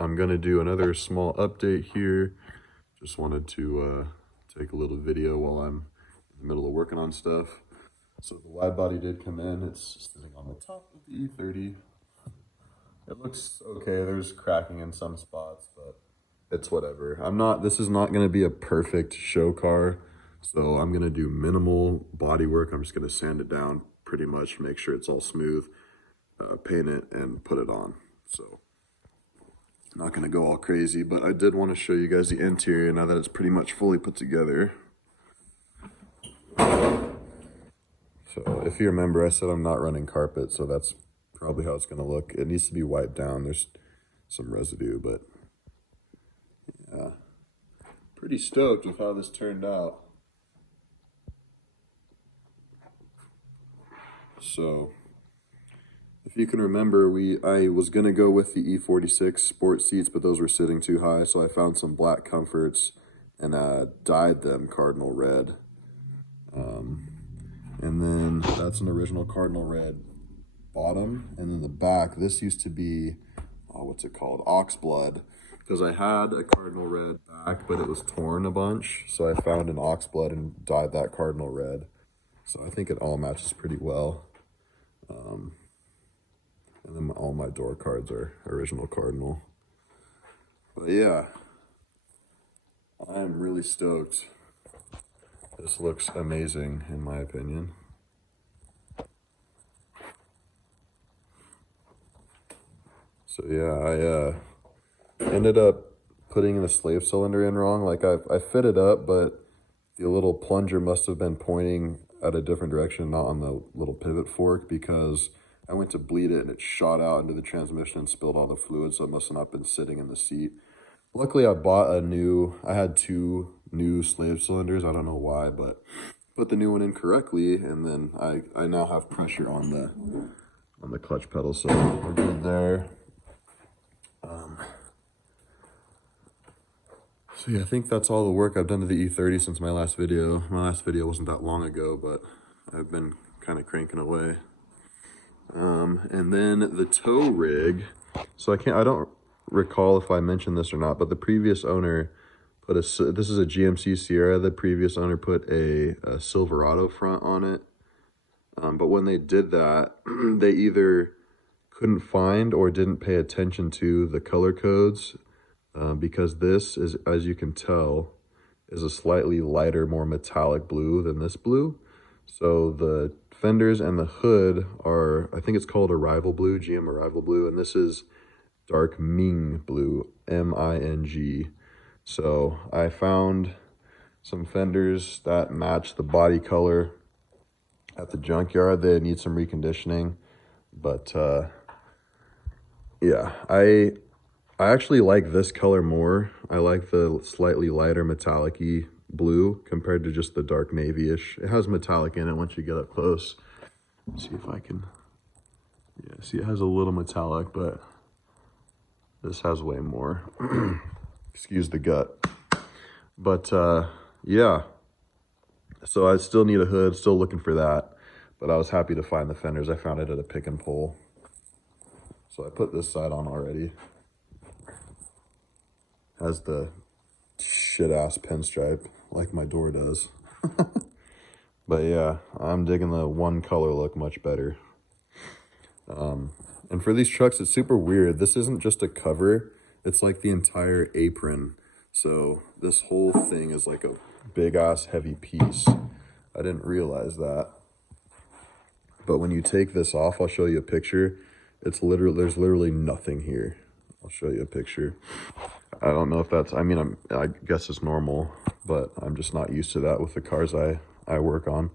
I'm gonna do another small update here. Just wanted to take a little video while I'm in the middle of working on stuff. So the wide body did come in. It's sitting on the top of the e30. It looks okay. There's cracking in some spots, but it's whatever. This is not gonna be a perfect show car. So I'm gonna do minimal body work. I'm just gonna sand it down pretty much, make sure it's all smooth, paint it and put it on. So not gonna go all crazy, but I did want to show you guys the interior now that it's pretty much fully put together. So if you remember, I said I'm not running carpet, so that's probably how it's gonna look. It needs to be wiped down. There's some residue, but yeah, pretty stoked with how this turned out. So if you can remember, I was gonna go with the E46 sport seats, but those were sitting too high, so I found some black comforts and dyed them cardinal red. And then that's an original cardinal red bottom, and then the back, this used to be, what's it called, ox blood, because I had a cardinal red back, but it was torn a bunch, so I found an ox blood and dyed that cardinal red. So I think it all matches pretty well. And then all my door cards are original cardinal. But yeah, I'm really stoked. This looks amazing in my opinion. So yeah, I ended up putting the slave cylinder in wrong. Like I fit it up, but the little plunger must have been pointing at a different direction, not on the little pivot fork, because I went to bleed it and it shot out into the transmission and spilled all the fluid, so it must have not been sitting in the seat. Luckily, I had two new slave cylinders. I don't know why, but put the new one in correctly, and then I now have pressure on the clutch pedal, so we're good there. So yeah, I think that's all the work I've done to the E30 since my last video. My last video wasn't that long ago, but I've been kind of cranking away. And then the tow rig. So I don't recall if I mentioned this or not, but the previous owner put this is a GMC Sierra. The previous owner put a Silverado front on it. But when they did that, they either couldn't find or didn't pay attention to the color codes, because this is, as you can tell, is a slightly lighter, more metallic blue than this blue. So the fenders and the hood are, I think it's called Arrival Blue, GM Arrival Blue, and this is dark Ming Blue, M-I-N-G. So I found some fenders that match the body color at the junkyard. They need some reconditioning, but yeah, I actually like this color more. I like the slightly lighter metallic-y blue compared to just the dark navy-ish. It has metallic in it once you get up close. Let's see if I can, yeah, see it has a little metallic, but this has way more. Excuse the gut. But yeah, so I still need a hood, still looking for that, but I was happy to find the fenders. I found it at a pick and pull. So I put this side on already. Has the shit ass pinstripe like my door does. But yeah, I'm digging the one color look much better. And for these trucks, it's super weird. This isn't just a cover, it's like the entire apron. So this whole thing is like a big ass heavy piece. I didn't realize that. But when you take this off, I'll show you a picture. There's literally nothing here. I'll show you a picture. I don't know if that's, I guess it's normal, but I'm just not used to that with the cars I work on.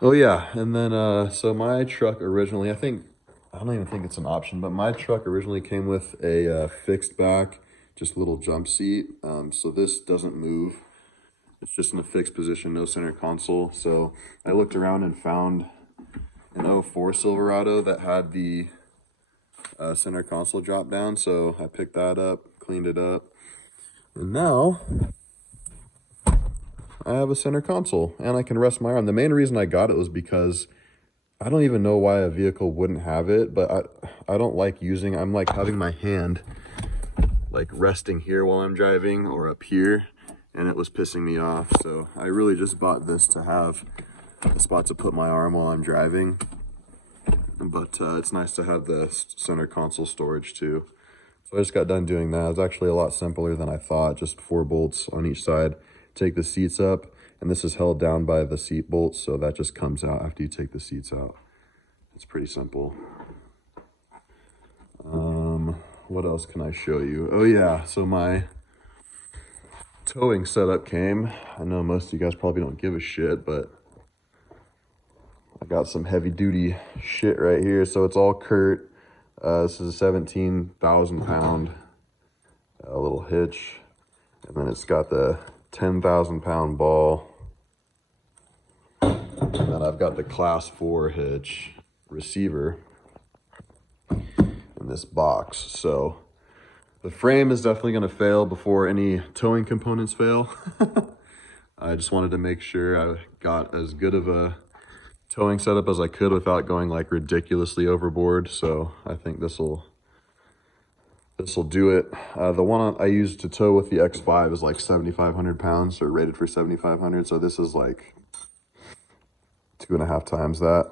Oh yeah, and then, so my truck originally, I don't even think it's an option, but my truck originally came with a fixed back, just little jump seat. So this doesn't move. It's just in a fixed position, no center console. So I looked around and found an 04 Silverado that had the center console drop down. So I picked that up, cleaned it up, and now I have a center console and I can rest my arm. The main reason I got it was because I don't even know why a vehicle wouldn't have it, but I don't like using, I'm like having my hand like resting here while I'm driving or up here, and it was pissing me off. So I really just bought this to have a spot to put my arm while I'm driving. But it's nice to have the center console storage too. So I just got done doing that. It was actually a lot simpler than I thought. Just 4 bolts on each side. Take the seats up, and this is held down by the seat bolts, so that just comes out after you take the seats out. It's pretty simple. What else can I show you? Oh yeah, so my towing setup came. I know most of you guys probably don't give a shit, but I got some heavy duty shit right here. So it's all Kurt. This is a 17,000 pound little hitch. And then it's got the 10,000 pound ball. And then I've got the class 4 hitch receiver in this box. So the frame is definitely going to fail before any towing components fail. I just wanted to make sure I got as good of a towing setup as I could without going like ridiculously overboard. So I think this will do it. The one I used to tow with the X5 is like 7,500 pounds, or rated for 7,500. So this is like 2.5 times that.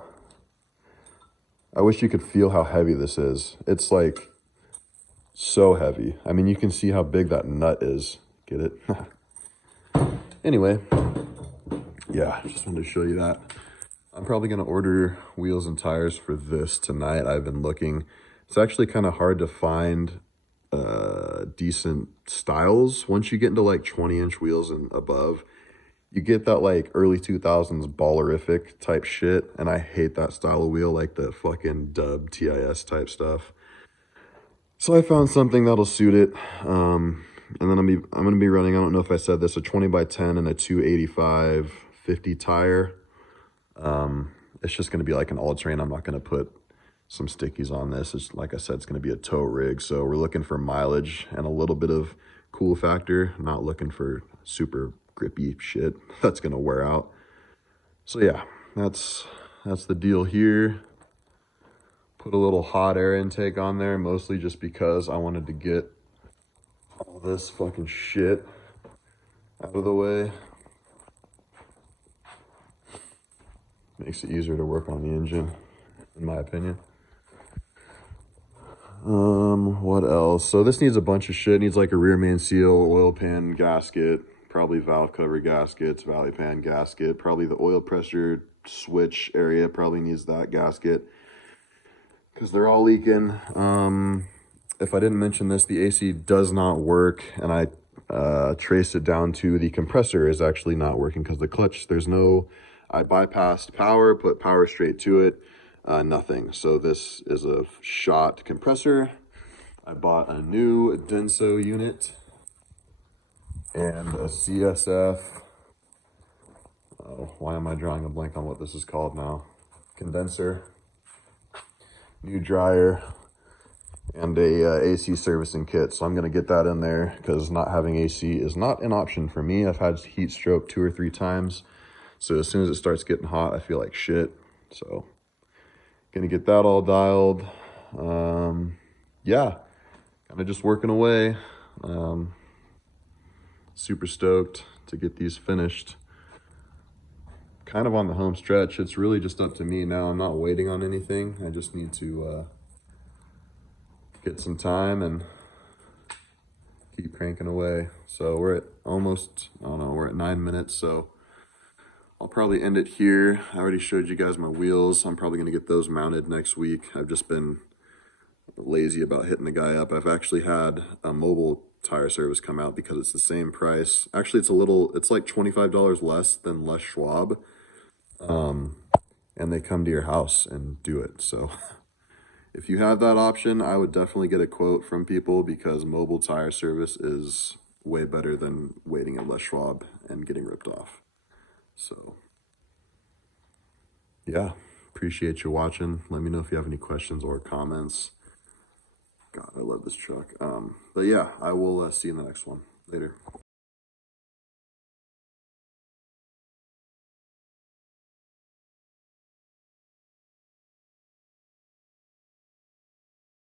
I wish you could feel how heavy this is. It's like so heavy. I mean, you can see how big that nut is. Get it? Anyway, yeah, just wanted to show you that. I'm probably going to order wheels and tires for this tonight. I've been looking. It's actually kind of hard to find decent styles. Once you get into like 20-inch wheels and above, you get that like early 2000s ballerific type shit, and I hate that style of wheel, like the fucking dub TIS type stuff. So I found something that'll suit it. And then I'm going to be running, I don't know if I said this, a 20x10 and a 285/50 tire. It's just going to be like an all-terrain. I'm not going to put some stickies on this. It's, like I said, it's going to be a tow rig. So we're looking for mileage and a little bit of cool factor. Not looking for super grippy shit that's going to wear out. So yeah, that's the deal here. Put a little hot air intake on there, mostly just because I wanted to get all this fucking shit out of the way. Makes it easier to work on the engine, in my opinion. What else? So this needs a bunch of shit. It needs like a rear main seal, oil pan gasket, probably valve cover gaskets, valley pan gasket, probably the oil pressure switch area probably needs that gasket, because they're all leaking. If I didn't mention this, the AC does not work, and I traced it down to the compressor is actually not working because the clutch, I bypassed power, put power straight to it, nothing. So this is a shot compressor. I bought a new Denso unit and a CSF. Oh, why am I drawing a blank on what this is called now? Condenser, new dryer, and a AC servicing kit. So I'm going to get that in there because not having AC is not an option for me. I've had heat stroke 2 or 3 times. So as soon as it starts getting hot, I feel like shit. So gonna get that all dialed. Yeah, kind of just working away. Super stoked to get these finished. Kind of on the home stretch. It's really just up to me now. I'm not waiting on anything. I just need to get some time and keep cranking away. So we're at almost, I don't know, we're at 9 minutes. So I'll probably end it here. I already showed you guys my wheels. I'm probably going to get those mounted next week. I've just been lazy about hitting the guy up. I've actually had a mobile tire service come out because it's the same price. Actually, it's like $25 less than Les Schwab. And they come to your house and do it. So if you have that option, I would definitely get a quote from people, because mobile tire service is way better than waiting at Les Schwab and getting ripped off. So yeah, appreciate you watching. Let me know if you have any questions or comments. God, I love this truck. But yeah, I will see you in the next one. Later.